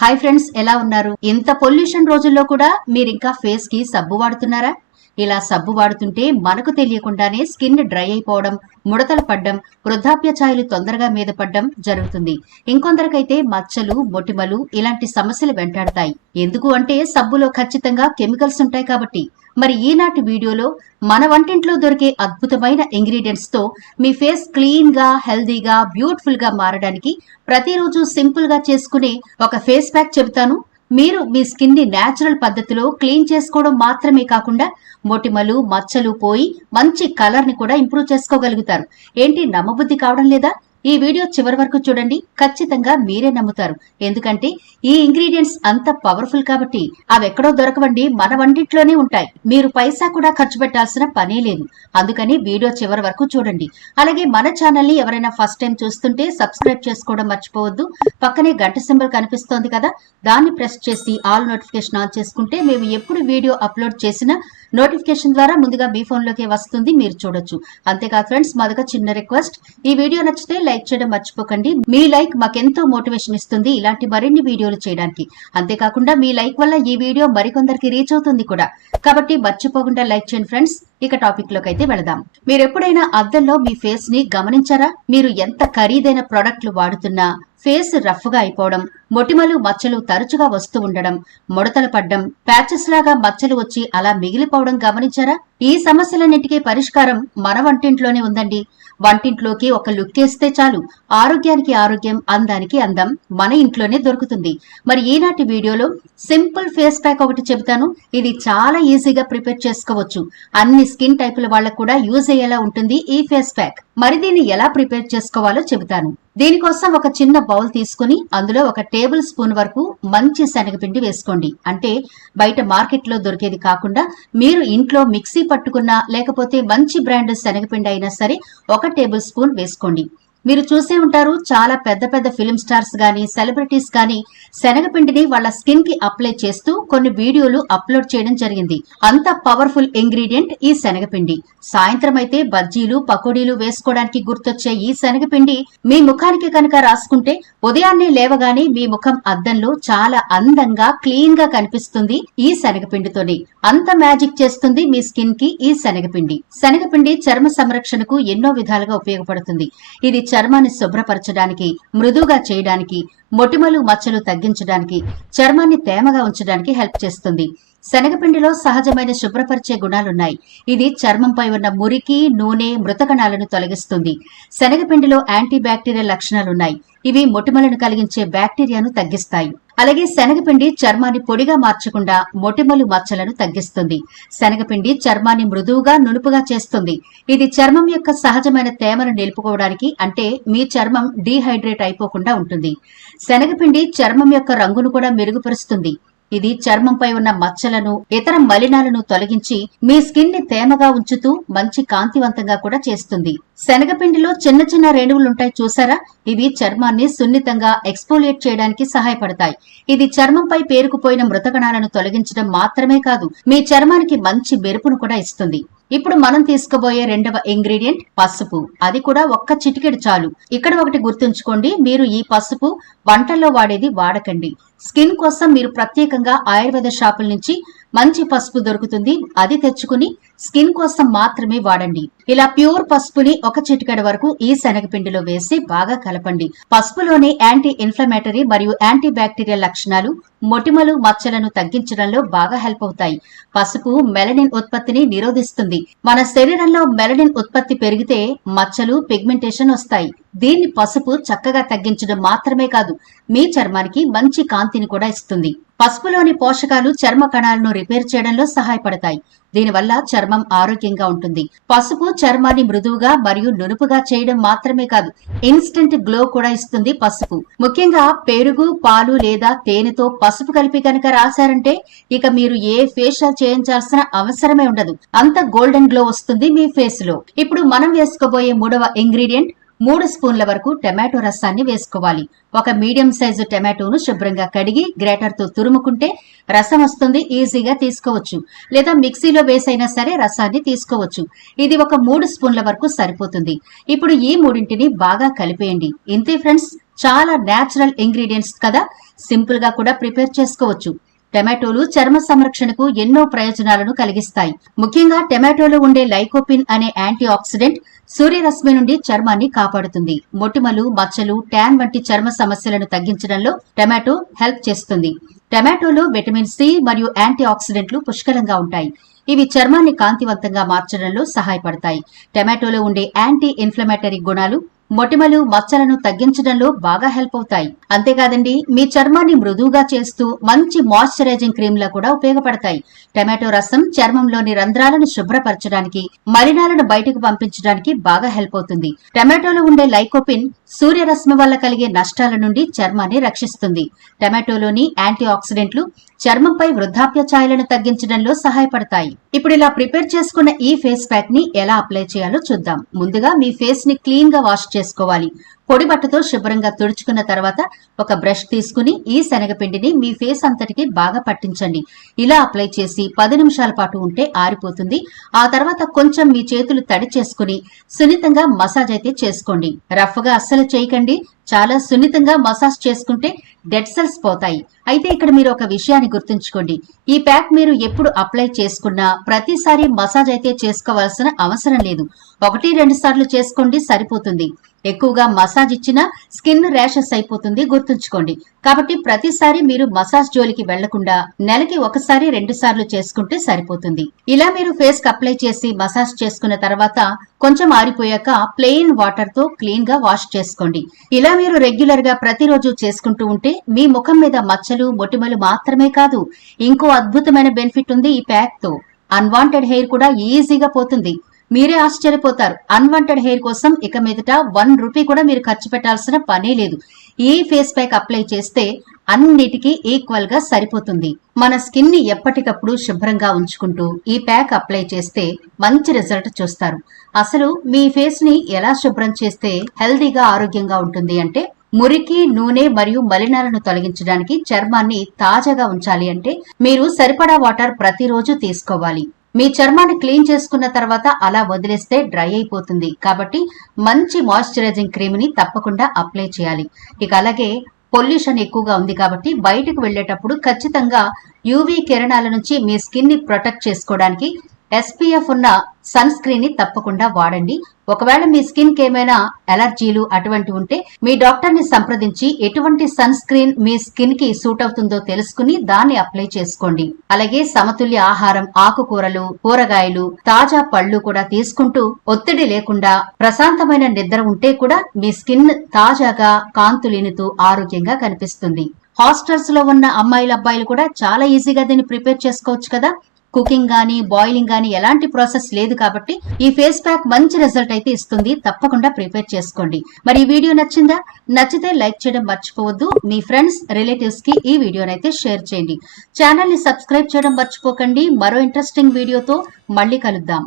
Hi friends ఎలా ఉన్నారు? ఇంత పొల్యూషన్ రోజుల్లో కూడా మీరు ఇంకా ఫేస్కి సబ్బు వాడుతున్నారా? ఇలా సబ్బు వాడుతుంటే మనకు తెలియకుండానే స్కిన్ డ్రై అయిపోవడం ముడతలు పడ్డం వృద్ధాప్య ఛాయలు తొందరగా మీద పడ్డం జరుగుతుంది. ఇంకొందరికైతే మచ్చలు మొటిమలు ఇలాంటి సమస్యలు వెంటాడతాయి. ఎందుకు అంటే సబ్బులో ఖచ్చితంగా కెమికల్స్ ఉంటాయి కాబట్టి. మరి ఈనాటి వీడియోలో మన వంటింట్లో దొరికే అద్భుతమైన ఇంగ్రీడియంట్స్తో మీ ఫేస్ క్లీన్గా హెల్దీగా బ్యూటిఫుల్గా మారడానికి ప్రతిరోజు సింపుల్గా చేసుకునే ఒక ఫేస్ ప్యాక్ చెబుతాను. మీరు మీ స్కిన్ని నేచురల్ పద్ధతిలో క్లీన్ చేసుకోవడం మాత్రమే కాకుండా మొటిమలు మచ్చలు పోయి మంచి కలర్ని కూడా ఇంప్రూవ్ చేసుకోగలుగుతారు. ఏంటి నమ్మబుద్ధి కావడం లేదా? ఈ వీడియో చివరి వరకు చూడండి. ఖచ్చితంగా మీరే నమ్ముతారు. ఎందుకంటే ఈ ఇంగ్రీడియంట్స్ అంత పవర్ఫుల్ కాబట్టి అవి ఎక్కడో దొరకవండి. మన వంటింట్లోనే ఉంటాయి. మీరు పైసా కూడా ఖర్చు పెట్టాల్సిన పనే లేదు. అందుకని వీడియో చివరి వరకు చూడండి. అలాగే మన ఛానల్ని ఎవరైనా ఫస్ట్ టైం చూస్తుంటే సబ్స్క్రైబ్ చేసుకోవడం మర్చిపోవద్దు. పక్కనే గంట సింబల్ కనిపిస్తోంది కదా దాన్ని ప్రెస్ చేసి ఆల్ నోటిఫికేషన్ ఆన్ చేసుకుంటే మేము ఎప్పుడు వీడియో అప్లోడ్ చేసినా నోటిఫికేషన్ ద్వారా ముందుగా మీ ఫోన్లోకి వస్తుంది. మీరు చూడొచ్చు. అంతేకాదు ఫ్రెండ్స్ మాదొక చిన్న రిక్వెస్ట్. ఈ వీడియో నచ్చితే లైక్ చేయడం మర్చిపోకండి. మీ లైక్ మాకెంతో మోటివేషన్ ఇస్తుంది ఇలాంటి మరిన్ని వీడియోలు చేయడానికి. అంతేకాకుండా మీ లైక్ వల్ల ఈ వీడియో మరికొందరికి రీచ్ అవుతుంది కూడా. కాబట్టి మర్చిపోకుండా లైక్ చేయండి ఫ్రెండ్స్. ఇక టాపిక్లోకి అయితే వెళదాం. మీరు ఎప్పుడైనా అద్దంలో మీ ఫేస్ని గమనించారా? మీరు ఎంత ఖరీదైన ప్రొడక్ట్లు వాడుతున్నా ఫేస్ రఫ్గా అయిపోవడం మొటిమలు మచ్చలు తరచుగా వస్తూ ఉండడం ముడతలు పడ్డం ప్యాచెస్ లాగా మచ్చలు వచ్చి అలా మిగిలిపోవడం గమనించారా? ఈ సమస్యలన్నిటికీ పరిష్కారం మన వంటింట్లోనే ఉందండి. వంటింట్లోకి ఒక లుక్ వేస్తే చాలు. ఆరోగ్యానికి ఆరోగ్యం అందానికి అందం మన ఇంట్లోనే దొరుకుతుంది. మరి ఈనాటి వీడియోలో సింపుల్ ఫేస్ ప్యాక్ ఒకటి చెబుతాను. ఇది చాలా ఈజీగా ప్రిపేర్ చేసుకోవచ్చు. అన్ని స్కిన్ టైపుల వాళ్ళకు కూడా యూజ్ అయ్యేలా ఉంటుంది ఈ ఫేస్ ప్యాక్. మరి దీన్ని ఎలా ప్రిపేర్ చేసుకోవాలో చెబుతాను. దీనికోసం ఒక చిన్న బౌల్ తీసుకుని అందులో ఒక టేబుల్ స్పూన్ వరకు మంచి శనగపిండి వేసుకోండి. అంటే బయట మార్కెట్లో దొరికేది కాకుండా మీరు ఇంట్లో మిక్సీ పట్టుకున్నా లేకపోతే మంచి బ్రాండ్ శనగపిండి అయినా సరే ఒక టేబుల్ స్పూన్ వేసుకోండి. మీరు చూసే ఉంటారు చాలా పెద్ద పెద్ద ఫిల్మ్ స్టార్స్ గాని సెలబ్రిటీస్ గాని శనగపిండిని వాళ్ళ స్కిన్కి అప్లై చేస్తూ కొన్ని వీడియోలు అప్లోడ్ చేయడం జరిగింది. అంత పవర్ఫుల్ ఇంగ్రీడియంట్ ఈ శనగపిండి. సాయంత్రం అయితే బజ్జీలు పకోడీలు వేసుకోవడానికి గుర్తొచ్చే ఈ శనగపిండి మీ ముఖానికి కనుక రాసుకుంటే ఉదయాన్నే లేవగానే మీ ముఖం అద్దంలో చాలా అందంగా క్లీన్గా కనిపిస్తుంది ఈ శనగపిండితోనే. అంత మ్యాజిక్ చేస్తుంది మీ స్కిన్కి ఈ శనగపిండి. శనగపిండి చర్మ సంరక్షణకు ఎన్నో విధాలుగా ఉపయోగపడుతుంది. ఇది చర్మాన్ని శుభ్రపరచడానికి మృదువుగా చేయడానికి మొటిమలు మచ్చలు తగ్గించడానికి చర్మాన్ని తేమగా ఉంచడానికి హెల్ప్ చేస్తుంది. శనగపిండిలో సహజమైన శుభ్రపరిచే గుణాలున్నాయి. ఇది చర్మంపై ఉన్న మురికి నూనె మృతకణాలను తొలగిస్తుంది. శనగపిండిలో యాంటీ బ్యాక్టీరియల్ లక్షణాలున్నాయి. ఇవి మొటిమలను కలిగించే బ్యాక్టీరియాను తగ్గిస్తాయి. అలాగే శనగపిండి చర్మాన్ని పొడిగా మార్చకుండా మొటిమలు మచ్చలను తగ్గిస్తుంది. శనగపిండి చర్మాన్ని మృదువుగా నునుపుగా చేస్తుంది. ఇది చర్మం యొక్క సహజమైన తేమను నిలుపుకోవడానికి అంటే మీ చర్మం డీహైడ్రేట్ అయిపోకుండా ఉంటుంది. శనగపిండి చర్మం యొక్క రంగును కూడా మెరుగుపరుస్తుంది. ఇది చర్మంపై ఉన్న మచ్చలను ఇతర మలినాలను తొలగించి మీ స్కిన్ని తేమగా ఉంచుతూ మంచి కాంతివంతంగా కూడా చేస్తుంది. శనగపిండిలో చిన్న చిన్న రేణువులుంటాయి చూసారా? ఇవి చర్మాన్ని సున్నితంగా ఎక్స్పోలియేట్ చేయడానికి సహాయపడతాయి. ఇది చర్మంపై పేరుకుపోయిన మృతకణాలను తొలగించడం మాత్రమే కాదు మీ చర్మానికి మంచి మెరుపును కూడా ఇస్తుంది. ఇప్పుడు మనం తీసుకోబోయే రెండవ ఇంగ్రీడియంట్ పసుపు. అది కూడా ఒక్క చిటికెడు చాలు. ఇక్కడ ఒకటి గుర్తుంచుకోండి మీరు ఈ పసుపు వంటల్లో వాడేది వాడకండి. స్కిన్ కోసం మీరు ప్రత్యేకంగా ఆయుర్వేద షాపుల నుంచి మంచి పసుపు దొరుకుతుంది అది తెచ్చుకుని స్కిన్ కోసం మాత్రమే వాడండి. ఇలా ప్యూర్ పసుపుని ఒక చిటికెడ వరకు ఈ శనగపిండిలో వేసి బాగా కలపండి. పసుపులోని యాంటీ ఇన్ఫ్లమేటరీ మరియు యాంటీ బ్యాక్టీరియల్ లక్షణాలు మొటిమలు మచ్చలను తగ్గించడంలో బాగా హెల్ప్ అవుతాయి. పసుపు మెలనిన్ ఉత్పత్తిని నిరోధిస్తుంది. మన శరీరంలో మెలనిన్ ఉత్పత్తి పెరిగితే మచ్చలు పిగ్మెంటేషన్ వస్తాయి. దీన్ని పసుపు చక్కగా తగ్గించడం మాత్రమే కాదు మీ చర్మానికి మంచి కాంతిని కూడా ఇస్తుంది. పసుపులోని పోషకాలు చర్మ కణాలను రిపేర్ చేయడంలో సహాయపడతాయి. దీనివల్ల చర్మం ఆరోగ్యంగా ఉంటుంది. పసుపు చర్మాన్ని మృదువుగా మరియు నునుపుగా చేయడం మాత్రమే కాదు ఇన్స్టెంట్ గ్లో కూడా ఇస్తుంది పసుపు. ముఖ్యంగా పెరుగు పాలు లేదా తేనెతో పసుపు కలిపి కనుక రాశారంటే ఇక మీరు ఏ ఫేషియల్ చేయించాల్సిన అవసరమే ఉండదు. అంత గోల్డెన్ గ్లో వస్తుంది మీ ఫేస్లో ఇప్పుడు మనం వేసుకోబోయే మూడవ ఇంగ్రీడియంట్ మూడు స్పూన్ల వరకు టమాటో రసాన్ని వేసుకోవాలి. ఒక మీడియం సైజు టమాటోను శుభ్రంగా కడిగి గ్రేటర్తో తురుముకుంటే రసం వస్తుంది ఈజీగా తీసుకోవచ్చు. లేదా మిక్సీలో వేసైనా సరే రసాన్ని తీసుకోవచ్చు. ఇది ఒక మూడు స్పూన్ల వరకు సరిపోతుంది. ఇప్పుడు ఈ మూడింటిని బాగా కలిపేయండి. ఇంతే ఫ్రెండ్స్ చాలా నేచురల్ ఇంగ్రీడియంట్స్ కదా. సింపుల్గా కూడా ప్రిపేర్ చేసుకోవచ్చు. టమాటోలు చర్మ సంరక్షణకు ఎన్నో ప్రయోజనాలను కలిగిస్తాయి. ముఖ్యంగా టమాటోలో ఉండే లైకోపిన్ అనే యాంటీ ఆక్సిడెంట్ సూర్యరశ్మి నుండి చర్మాన్ని కాపాడుతుంది. మొటిమలు మచ్చలు ట్యాన్ వంటి చర్మ సమస్యలను తగ్గించడంలో టమాటో హెల్ప్ చేస్తుంది. టమాటోలో విటమిన్ సి మరియు యాంటీ ఆక్సిడెంట్లు పుష్కలంగా ఉంటాయి. ఇవి చర్మాన్ని కాంతివంతంగా మార్చడంలో సహాయపడతాయి. టమాటోలో ఉండే యాంటీ ఇన్ఫ్లమేటరీ గుణాలు మొటిమలు మచ్చలను తగ్గించడంలో బాగా హెల్ప్ అవుతాయి. అంతేకాదండి మీ చర్మాన్ని మృదువుగా చేస్తూ మంచి మాయిశ్చరైజింగ్ క్రీమ్లా కూడా ఉపయోగపడతాయి. టమాటో రసం చర్మంలోని రంధ్రాలను శుభ్రపరచడానికి మలినాలను బయటకు పంపించడానికి బాగా హెల్ప్ అవుతుంది. టమాటోలో ఉండే లైకోపిన్ సూర్యరశ్మి వల్ల కలిగే నష్టాల నుండి చర్మాన్ని రక్షిస్తుంది. టమాటోలోని యాంటీ ఆక్సిడెంట్లు చర్మంపై వృద్ధాప్య ఛాయలను తగ్గించడంలో సహాయపడతాయి. ఇప్పుడు ఇలా ప్రిపేర్ చేసుకున్న ఈ ఫేస్ ప్యాక్ని ఎలా అప్లై చేయాలో చూద్దాం. ముందుగా మీ ఫేస్ని క్లీన్గా వాష్ చేసుకోవాలి. పొడి బట్టతో శుభ్రంగా తుడుచుకున్న తర్వాత ఒక బ్రష్ తీసుకుని ఈ శనగపిండిని మీ ఫేస్ అంతటికి బాగా పట్టించండి. ఇలా అప్లై చేసి పది నిమిషాల పాటు ఉంటే ఆరిపోతుంది. ఆ తర్వాత కొంచెం మీ చేతులు తడి చేసుకుని సున్నితంగా మసాజ్ అయితే చేసుకోండి. రఫ్గా అస్సలు చేయకండి. చాలా సున్నితంగా మసాజ్ చేసుకుంటే డెడ్ సెల్స్ పోతాయి. అయితే ఇక్కడ మీరు ఒక విషయాన్ని గుర్తుంచుకోండి. ఈ ప్యాక్ మీరు ఎప్పుడు అప్లై చేసుకున్నా ప్రతిసారి మసాజ్ అయితే చేసుకోవాల్సిన అవసరం లేదు. ఒకటి రెండు సార్లు చేసుకోండి సరిపోతుంది. ఎక్కువగా మసాజ్ ఇచ్చినా స్కిన్ ర్యాషెస్ అయిపోతుంది గుర్తుంచుకోండి. కాబట్టి ప్రతిసారి మీరు మసాజ్ జోలికి వెళ్ళకుండా నెలకి ఒకసారి రెండు సార్లు చేసుకుంటే సరిపోతుంది. ఇలా మీరు ఫేస్కి అప్లై చేసి మసాజ్ చేసుకున్న తర్వాత కొంచెం ఆరిపోయాక ప్లెయిన్ వాటర్తో క్లీన్గా వాష్ చేసుకోండి. ఇలా మీరు రెగ్యులర్గా ప్రతిరోజు చేసుకుంటూ ఉంటే మీ ముఖం మీద మచ్చలు మొటిమలు మాత్రమే కాదు ఇంకో అద్భుతమైన బెనిఫిట్ ఉంది ఈ ప్యాక్తో. అన్వాంటెడ్ హెయిర్ కూడా ఈజీగా పోతుంది. మీరే ఆశ్చర్యపోతారు. అన్వాంటెడ్ హెయిర్ కోసం ఇక మీదట వన్ రూపీ కూడా మీరు ఖర్చు పెట్టాల్సిన పనే లేదు. ఈ ఫేస్ ప్యాక్ అప్లై చేస్తే అన్నిటికీ ఈక్వల్గా సరిపోతుంది. మన స్కిన్ని ఎప్పటికప్పుడు శుభ్రంగా ఉంచుకుంటూ ఈ ప్యాక్ అప్లై చేస్తే మంచి రిజల్ట్ చూస్తారు. అసలు మీ ఫేస్ని ఎలా శుభ్రం చేస్తే హెల్దీగా ఆరోగ్యంగా ఉంటుంది అంటే మురికి నూనె మరియు మలినాలను తొలగించడానికి చర్మాన్ని తాజాగా ఉంచాలి అంటే మీరు సరిపడా వాటర్ ప్రతిరోజు తీసుకోవాలి. మీ చర్మాన్ని క్లీన్ చేసుకున్న తర్వాత అలా వదిలేస్తే డ్రై అయిపోతుంది కాబట్టి మంచి మాయిశ్చరైజింగ్ క్రీమ్ని తప్పకుండా అప్లై చేయాలి. ఇక అలాగే పొల్యూషన్ ఎక్కువగా ఉంది కాబట్టి బయటకు వెళ్ళేటప్పుడు ఖచ్చితంగా యూవీ కిరణాల నుంచి మీ స్కిన్ని ప్రొటెక్ట్ చేసుకోవడానికి ఎస్పీఎఫ్ ఉన్న సన్ స్క్రీన్ని తప్పకుండా వాడండి. ఒకవేళ మీ స్కిన్కి ఏమైనా ఎలర్జీలు అటువంటి ఉంటే మీ డాక్టర్ని సంప్రదించి ఎటువంటి సన్ స్క్రీన్ మీ స్కిన్కి సూట్ అవుతుందో తెలుసుకుని దాన్ని అప్లై చేసుకోండి. అలాగే సమతుల్య ఆహారం ఆకుకూరలు కూరగాయలు తాజా పళ్ళు కూడా తీసుకుంటూ ఒత్తిడి లేకుండా ప్రశాంతమైన నిద్ర ఉంటే కూడా మీ స్కిన్ తాజాగా కాంతులేనుతూ ఆరోగ్యంగా కనిపిస్తుంది. హాస్టల్స్లో ఉన్న అమ్మాయిల అబ్బాయిలు కూడా చాలా ఈజీగా దీన్ని ప్రిపేర్ చేసుకోవచ్చు కదా. కుకింగ్ గానీ బాయిలింగ్ గానీ ఎలాంటి ప్రాసెస్ లేదు కాబట్టి ఈ ఫేస్ ప్యాక్ మంచి రిజల్ట్ అయితే ఇస్తుంది. తప్పకుండా ప్రిపేర్ చేసుకోండి. మరి ఈ వీడియో నచ్చిందా? నచ్చితే లైక్ చేయడం మర్చిపోవద్దు. మీ ఫ్రెండ్స్ రిలేటివ్స్కి ఈ వీడియోనైతే షేర్ చేయండి. ఛానల్ని సబ్స్క్రైబ్ చేయడం మర్చిపోకండి. మరో ఇంట్రెస్టింగ్ వీడియోతో మళ్ళీ కలుద్దాం.